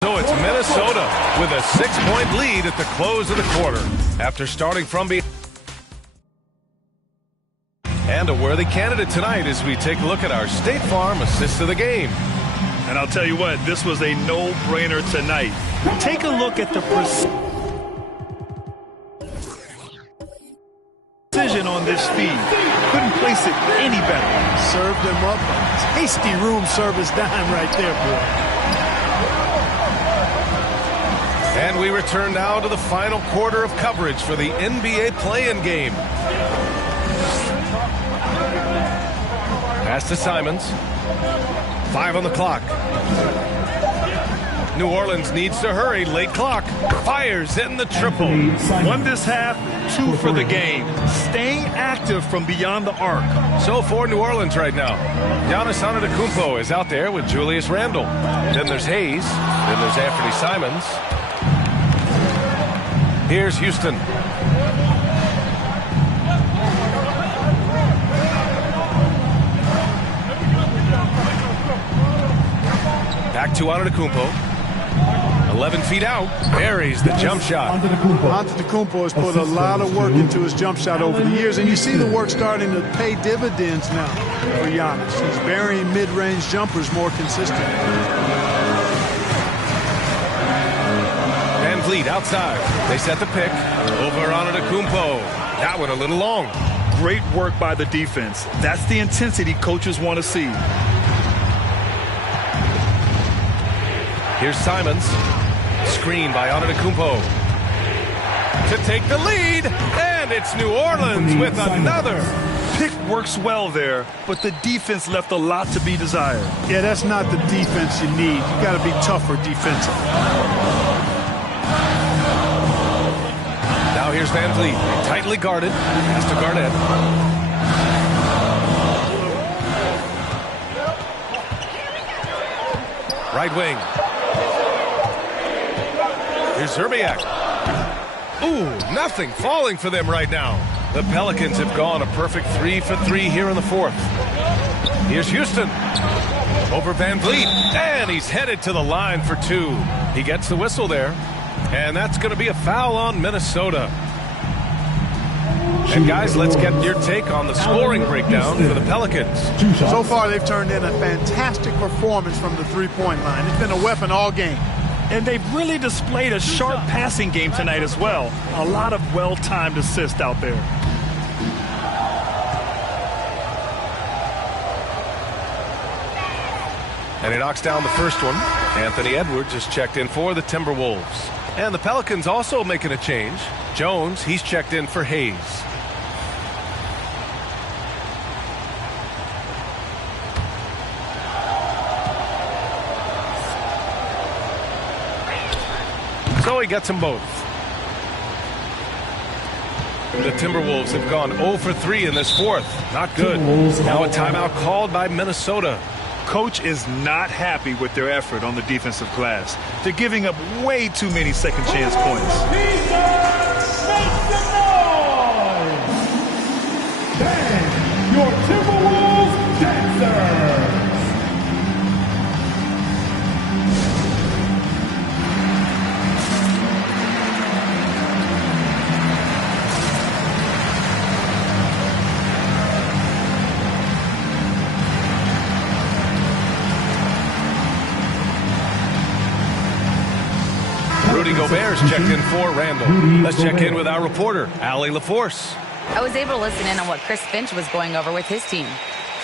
so it's Minnesota with a 6-point lead at the close of the quarter after starting from behind. And a worthy candidate tonight as we take a look at our State Farm assist of the game. And I'll tell you what, this was a no-brainer tonight. Take a look at the precision on this feed. Couldn't place it any better. Served him up a tasty room service dime right there, boy. And we return now to the final quarter of coverage for the NBA play-in game. Pass to Simons. 5 on the clock. New Orleans needs to hurry. Late clock. Fires in the triple. 1 this half, 2 for the game. Staying active from beyond the arc. So for New Orleans right now, Giannis Antetokounmpo is out there with Julius Randle. Then there's Hayes. Then there's Anthony Simons. Here's Houston. Back to Antetokounmpo. 11 feet out. Buries the jump shot. Antetokounmpo has put a lot of work into his jump shot over the years, and you see the work starting to pay dividends now for Giannis. He's burying mid-range jumpers more consistently. Van Vliet outside. They set the pick. Over Antetokounmpo. That one a little long. Great work by the defense. That's the intensity coaches want to see. Here's Simons. Screen by Antetokounmpo. To take the lead. And it's New Orleans with another. Pick works well there, but the defense left a lot to be desired. Yeah, that's not the defense you need. You got to be tougher defensively. Now Here's Van Vliet, tightly guarded. Pass to Garnett. Right wing. Here's Zerbiak. Ooh, nothing falling for them right now. The Pelicans have gone a perfect 3 for 3 here in the fourth. Here's Houston. Over Van Vliet. And he's headed to the line for 2. He gets the whistle there. And that's going to be a foul on Minnesota. And guys, let's get your take on the scoring breakdown for the Pelicans. So far, they've turned in a fantastic performance from the three-point line. It's been a weapon all game. And they've really displayed a sharp passing game tonight as well. A lot of well-timed assists out there. And he knocks down the first one. Anthony Edwards is checked in for the Timberwolves. And the Pelicans also making a change. Jones, he's checked in for Hayes. So he gets them both. The Timberwolves have gone 0 for 3 in this fourth. Not good. Now a timeout called by Minnesota. Coach is not happy with their effort on the defensive glass. They're giving up way too many second chance points. Bang, your Timberwolves dancers. Rudy Gobert's checked in for Randall. Let's check in with our reporter, Allie LaForce. I was able to listen in on what Chris Finch was going over with his team.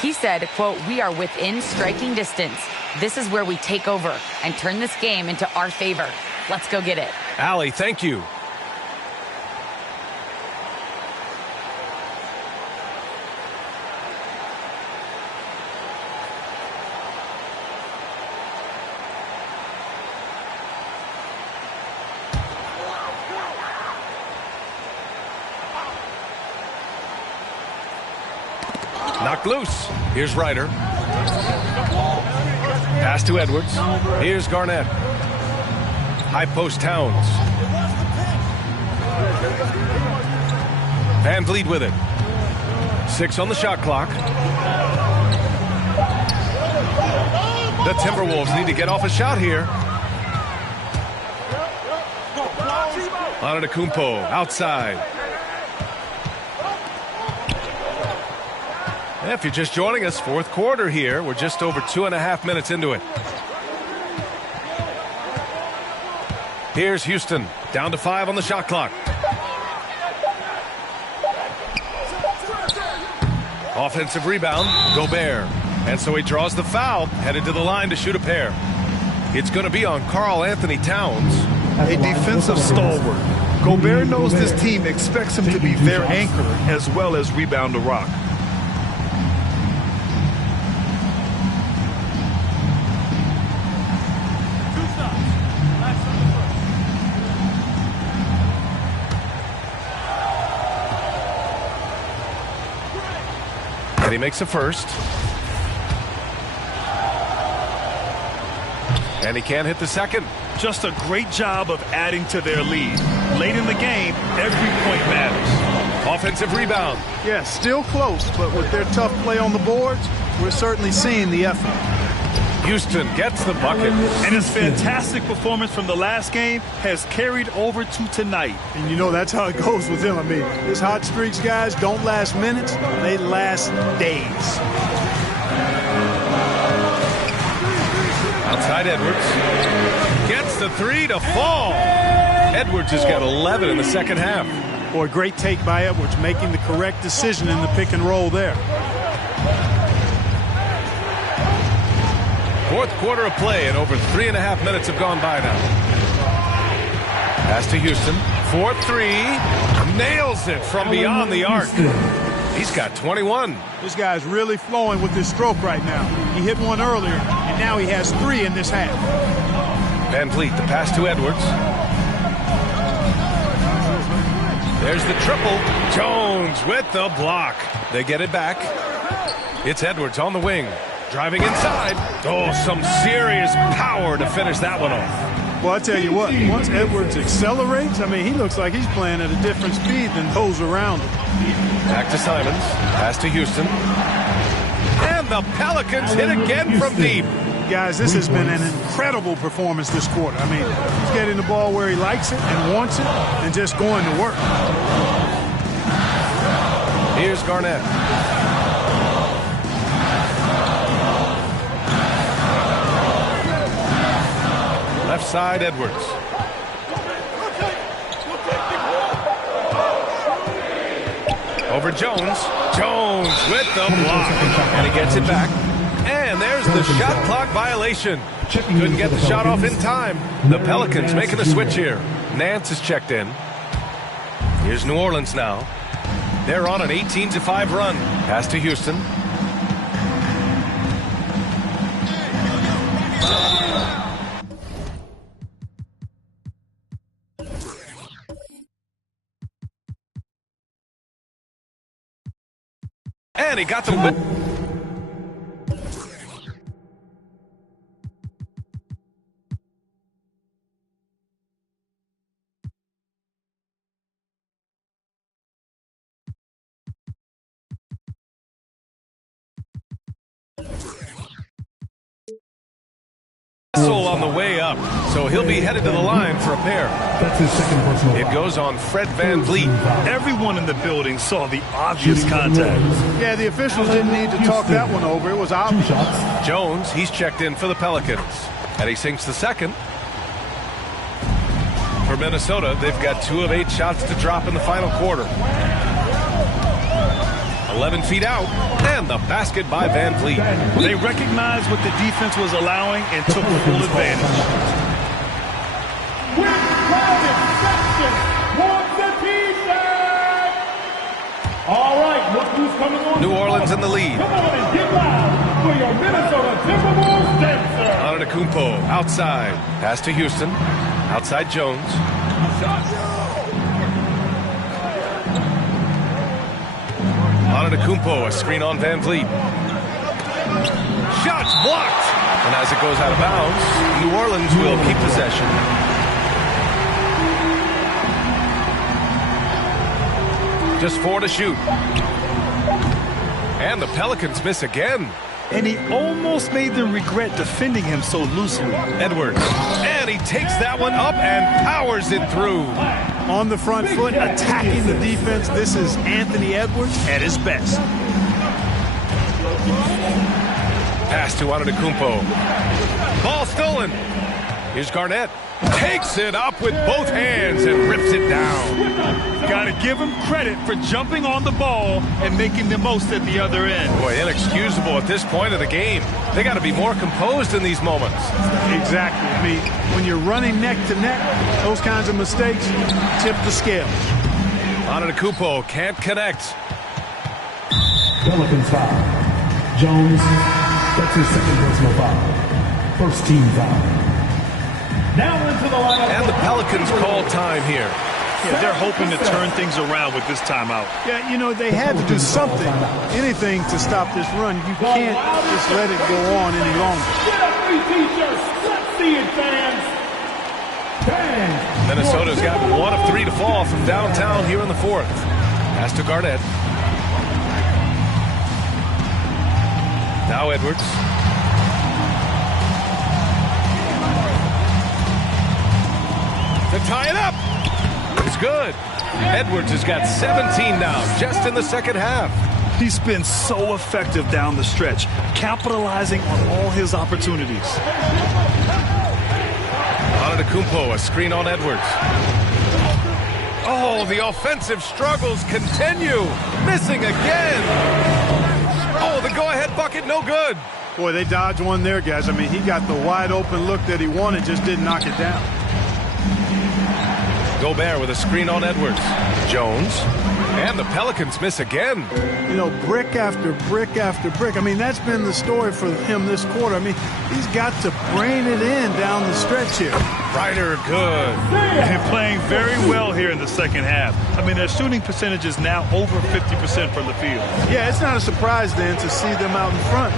He said, quote, "We are within striking distance. This is where we take over and turn this game into our favor. Let's go get it." Allie, thank you. Knocked loose. Here's Ryder. Pass to Edwards. Here's Garnett. High post Towns. Van Vliet with it. 6 on the shot clock. The Timberwolves need to get off a shot here. Antetokounmpo outside. If you're just joining us, fourth quarter here. We're just over 2.5 minutes into it. Here's Houston, down to 5 on the shot clock. Offensive rebound, Gobert. And so he draws the foul, headed to the line to shoot a pair. It's going to be on Karl Anthony Towns. A defensive stalwart. Gobert knows this team expects him to be their anchor as well as rebound the rock. And he makes a first. And he can't hit the second. Just a great job of adding to their lead. Late in the game, every point matters. Offensive rebound. Yeah, still close, but with their tough play on the boards, we're certainly seeing the effort. Houston gets the bucket. And his fantastic performance from the last game has carried over to tonight. And you know that's how it goes with them. I mean, these hot streaks, guys, don't last minutes. They last days. Outside Edwards. Gets the 3 to fall. Edwards has got 11 in the second half. Boy, great take by Edwards, making the correct decision in the pick and roll there. Fourth quarter of play, and over 3.5 minutes have gone by now. Pass to Houston. 4-3. Nails it from beyond the arc. He's got 21. This guy's really flowing with his stroke right now. He hit one earlier, and now he has 3 in this half. Van Vliet, the pass to Edwards. There's the triple. Jones with the block. They get it back. It's Edwards on the wing. Driving inside. Oh, some serious power to finish that one off. Well, I tell you what, once Edwards accelerates, I mean, he looks like he's playing at a different speed than those around him. Back to Simons. Pass to Houston. And the Pelicans hit again from deep. Guys, this has been an incredible performance this quarter. I mean, he's getting the ball where he likes it and wants it and just going to work. Here's Garnett. Left side, Edwards. Over Jones. Jones with the block. And he gets it back. And there's the shot clock violation. Couldn't get the shot off in time. The Pelicans making a switch here. Nance is checked in. Here's New Orleans now. They're on an 18-5 run. Pass to Houston. And he got the win. On the way up, so he'll be headed to the line for a pair. That's his second personal. It goes on Fred VanVleet. Everyone in the building saw the obvious contact. Yeah, the officials didn't need to talk that one over. It was obvious. Jones, he's checked in for the Pelicans. And he sinks the second. For Minnesota, they've got 2 of 8 shots to drop in the final quarter. 11 feet out, and the basket by VanVleet. They recognized what the defense was allowing and took full advantage. With Travis Sexton wants a T-shirt. All right, look who's coming on. New Orleans in the lead. Come on and get loud for your Minnesota Timberwolves dancer. Antetokounmpo outside. Pass to Houston. Outside Jones. Antetokounmpo, a screen on VanVleet. Shots blocked. And as it goes out of bounds, New Orleans will keep possession. Just 4 to shoot. And the Pelicans miss again. And he almost made them regret defending him so loosely. Edwards. And he takes that one up and powers it through. On the front foot, attacking the defense. This is Anthony Edwards at his best. Pass to Antetokounmpo. Ball stolen. Here's Garnett. Takes it up with both hands and rips it down. Gotta give him credit for jumping on the ball and making the most at the other end. Boy, inexcusable at this point of the game. They got to be more composed in these moments. Exactly. I mean, when you're running neck to neck, those kinds of mistakes tip the scale. Antetokounmpo can't connect. Pelicans foul. Jones, that's his second personal foul. First team foul. Now into the lineup. And the Pelicans call time here. Yeah, they're hoping to turn things around with this timeout. Yeah, you know, they had to do something, anything to stop this run. You can't just let it go on any longer. Get up, free T-shirts. Let's see it, fans. Minnesota's got 1 of 3 to fall from downtown here in the 4th. Pass to Garnett. Now Edwards. To tie it up. It's good. Edwards has got 17 now just in the second half. He's been so effective down the stretch, capitalizing on all his opportunities. Antetokounmpo, a screen on Edwards. Oh, the offensive struggles continue. Missing again. Oh, the go-ahead bucket, no good. Boy, they dodged one there, guys. I mean, he got the wide open look that he wanted, just didn't knock it down. Gobert with a screen on Edwards. Jones. And the Pelicans miss again. You know, brick after brick after brick. I mean, that's been the story for him this quarter. I mean, he's got to brain it in down the stretch here. Ryder, good. And playing very well here in the second half. I mean, their shooting percentage is now over 50% from the field. Yeah, it's not a surprise then to see them out in front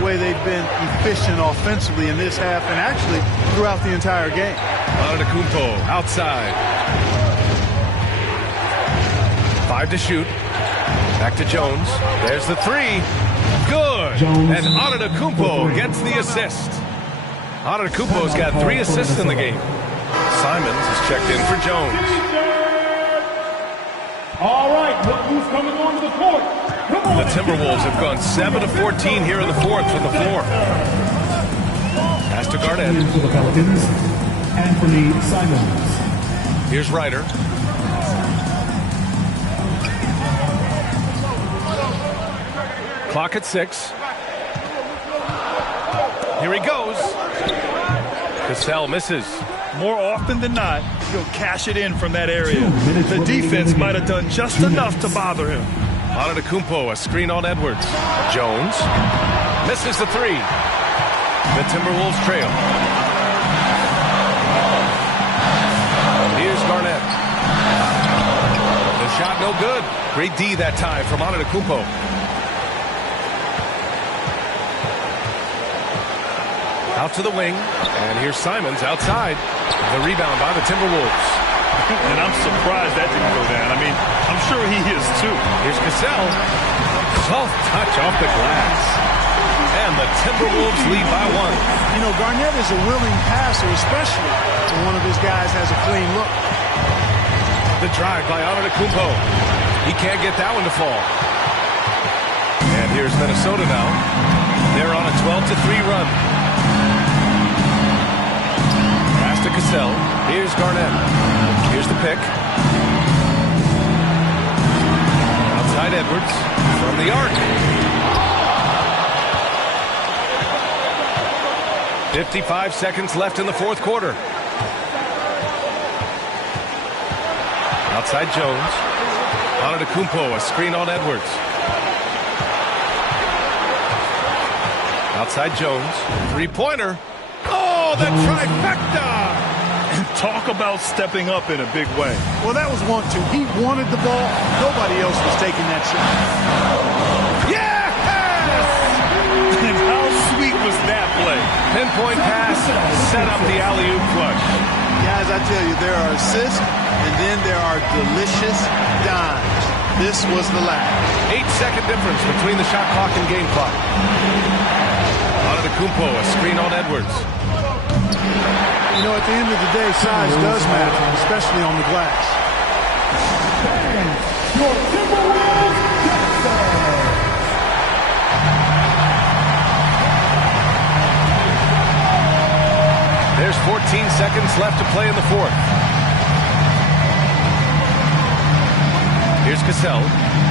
the way they've been efficient offensively in this half and actually throughout the entire game. Antetokounmpo outside. 5 to shoot. Back to Jones. There's the 3. Good. And Antetokounmpo gets the assist. Antetokounmpo's got 3 assists in the game. Simons is checked in for Jones. All right, look who's coming onto the court. Come on. The Timberwolves have gone 7 of 14 here in the fourth from the floor. Pass to Garnett. For the Pelicans, Anthony Simons. Here's Ryder. Clock at 6. Here he goes. Cassell misses. More often than not, he'll cash it in from that area. The defense might have done just enough to bother him. Antetokounmpo, a screen on Edwards. Jones misses the 3. The Timberwolves trail. Here's Garnett. The shot no good. Great D that time from Antetokounmpo. Out to the wing, and here's Simons outside. The rebound by the Timberwolves. And I'm surprised that didn't go down. I mean, I'm sure he is too. Here's Cassell. Soft touch off the glass. And the Timberwolves lead by 1. You know, Garnett is a willing passer, especially when one of his guys has a clean look. The drive by Antetokounmpo. He can't get that one to fall. And here's Minnesota now. They're on a 12-3 run. To Cassell. Here's Garnett. Here's the pick. Outside Edwards from the arc. 55 seconds left in the fourth quarter. Outside Jones. Antetokounmpo, a screen on Edwards. Outside Jones. Three-pointer. Oh, the trifecta! And talk about stepping up in a big way. Well, that was 1-2. He wanted the ball. Nobody else was taking that shot. Yes! And how sweet was that play? Pinpoint pass, set up the alley-oop flush. Guys, I tell you, there are assists, and then there are delicious dimes. This was the last. 8-second difference between the shot clock and game clock. Antetokounmpo, a screen on Edwards. You know, at the end of the day, size does matter, especially on the glass. Your Timberwolves Jackson. There's 14 seconds left to play in the fourth. Here's Cassell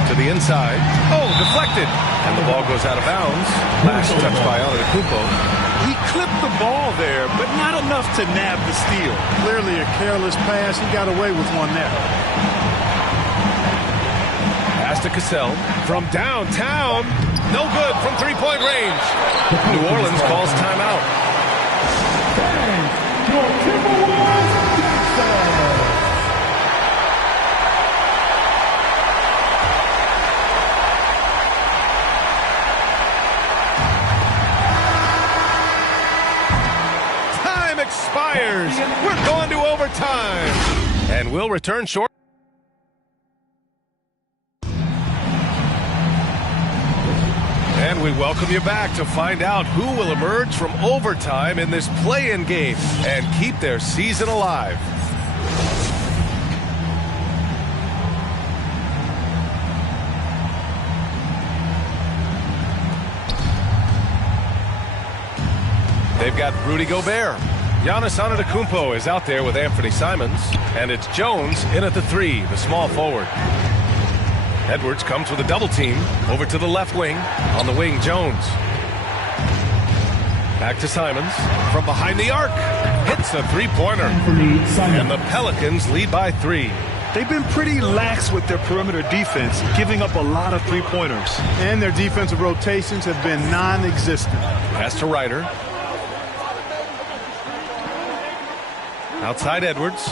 to the inside. Oh, deflected. And the ball goes out of bounds. Last touch by Antetokounmpo. He clipped the ball there, but not enough to nab the steal. Clearly a careless pass. He got away with one there. Pass to Cassell from downtown. No good from three-point range. New Orleans calls timeout. Your Timberwolves Jackson. Expires. We're going to overtime. And we'll return short. And we welcome you back to find out who will emerge from overtime in this play-in game and keep their season alive. They've got Rudy Gobert. Giannis Antetokounmpo is out there with Anthony Simons. And it's Jones in at the 3, the small forward. Edwards comes with a double team. Over to the left wing. On the wing, Jones. Back to Simons. From behind the arc. Hits hits a three-pointer. And the Pelicans lead by 3. They've been pretty lax with their perimeter defense, giving up a lot of three-pointers. And their defensive rotations have been non-existent. Pass to Ryder. Outside Edwards.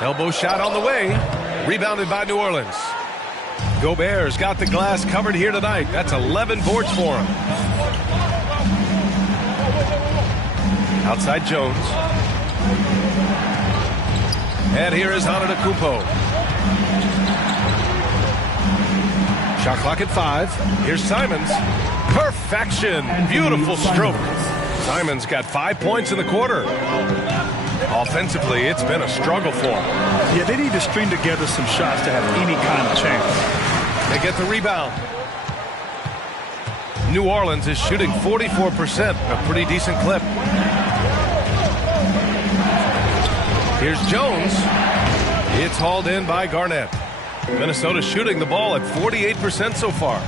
Elbow shot on the way. Rebounded by New Orleans. Gobert's got the glass covered here tonight. That's 11 boards for him. Outside Jones. And here is Antetokounmpo. Shot clock at 5. Here's Simons. Perfection. Beautiful stroke. Simons got 5 points in the quarter. Offensively, it's been a struggle for them. Yeah, they need to string together some shots to have any kind of chance. They get the rebound. New Orleans is shooting 44%, a pretty decent clip. Here's Jones. It's hauled in by Garnett. Minnesota shooting the ball at 48% so far.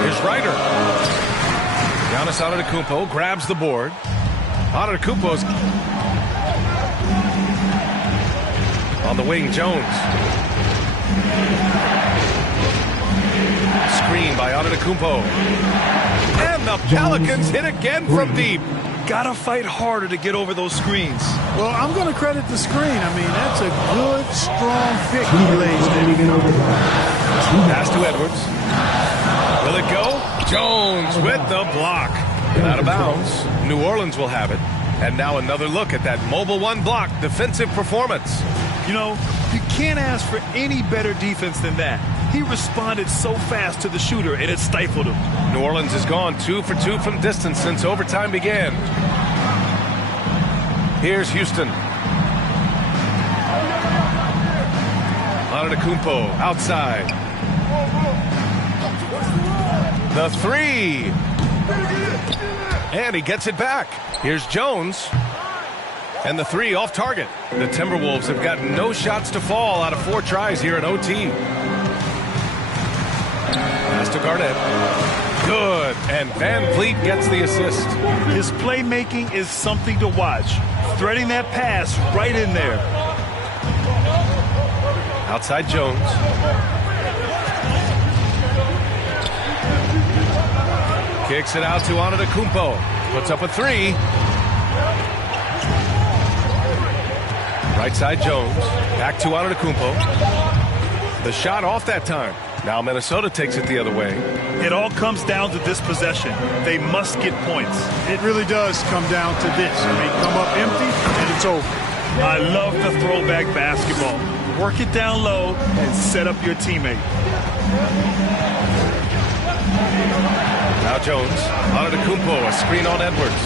Here's Ryder. Giannis Antetokounmpo grabs the board. Antetokounmpo's on the wing. Jones. Screen by Antetokounmpo. And the Pelicans hit again from deep. Gotta fight harder to get over those screens. Well, I'm going to credit the screen. I mean, that's a good, strong pick he lays there. Pass to Edwards. Will it go? Jones with the block. Out of bounds. New Orleans will have it. And now another look at that mobile one block defensive performance. You know, you can't ask for any better defense than that. He responded so fast to the shooter, and it stifled him. New Orleans has gone 2 for 2 from distance since overtime began. Here's Houston. Antetokounmpo outside. The 3. And he gets it back. Here's Jones. And the 3 off target. The Timberwolves have gotten no shots to fall out of 4 tries here in OT. Pass to Garnett. Good. And Van Fleet gets the assist. His playmaking is something to watch. Threading that pass right in there. Outside Jones. Kicks it out to Antetokounmpo. Puts up a 3. Right side Jones. Back to Antetokounmpo. The shot off that time. Now Minnesota takes it the other way. It all comes down to this possession. They must get points. It really does come down to this. I mean, come up empty, and it's over. I love the throwback basketball. Work it down low and set up your teammate. Now Jones. Antetokounmpo, a screen on Edwards.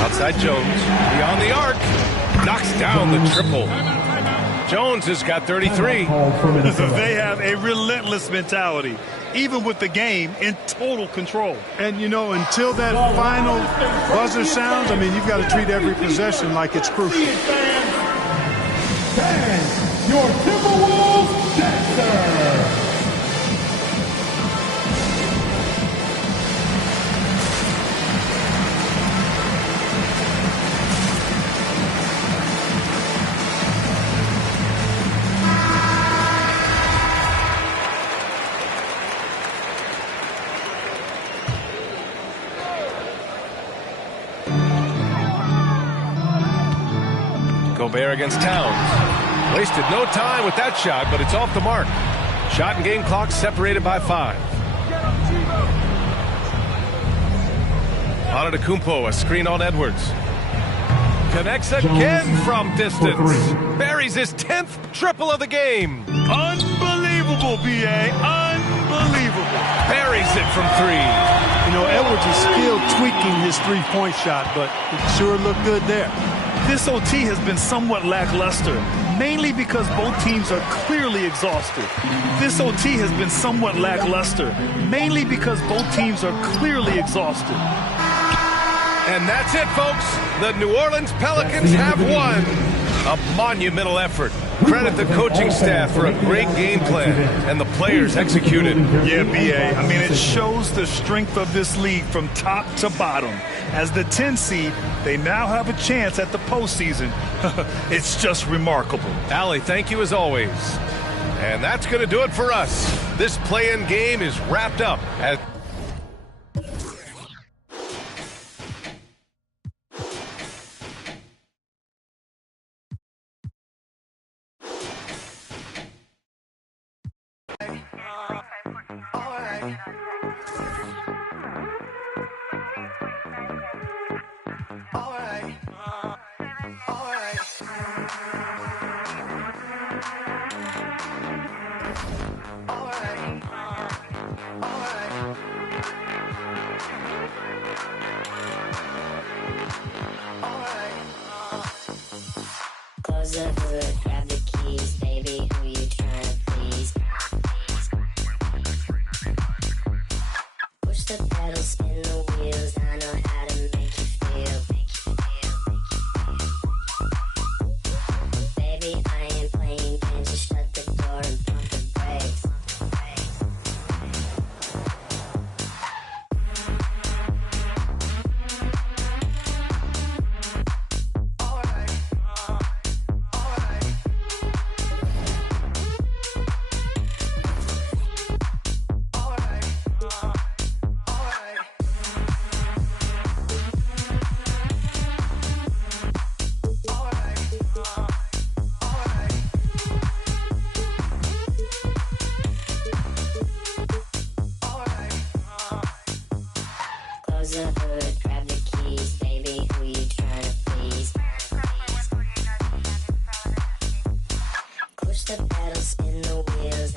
Outside Jones. Beyond the arc. Knocks down the triple. Jones has got 33. They have a relentless mentality, even with the game in total control. And, you know, until that final buzzer sounds, I mean, you've got to treat every possession like it's crucial. And your Timberwolves dancer. Gobert against Towns. Wasted no time with that shot, but it's off the mark. Shot and game clock separated by 5. Antetokounmpo, a screen on Edwards. Connects again from distance. Buries his 10th triple of the game. Unbelievable, B.A. Unbelievable. Buries it from 3. You know, Edwards is still tweaking his three-point shot, but it sure looked good there. This OT has been somewhat lackluster, mainly because both teams are clearly exhausted. This OT has been somewhat lackluster, mainly because both teams are clearly exhausted. And that's it, folks. The New Orleans Pelicans have won. A monumental effort. Credit the coaching staff for a great game plan, and the players executed. Yeah, B.A. I mean, it shows the strength of this league from top to bottom. As the 10 seed, they now have a chance at the postseason. It's just remarkable. Allie, thank you as always. And that's going to do it for us. This play-in game is wrapped up. Close the hood, grab the keys, baby, who you tryna please? Push the pedal, spin the wheels, I know how to make you feel. Baby, I ain't playing games, just shut the door and pump the brakes. Close the hood, grab the keys, baby, who you tryna please? Push the pedal, spin the wheels.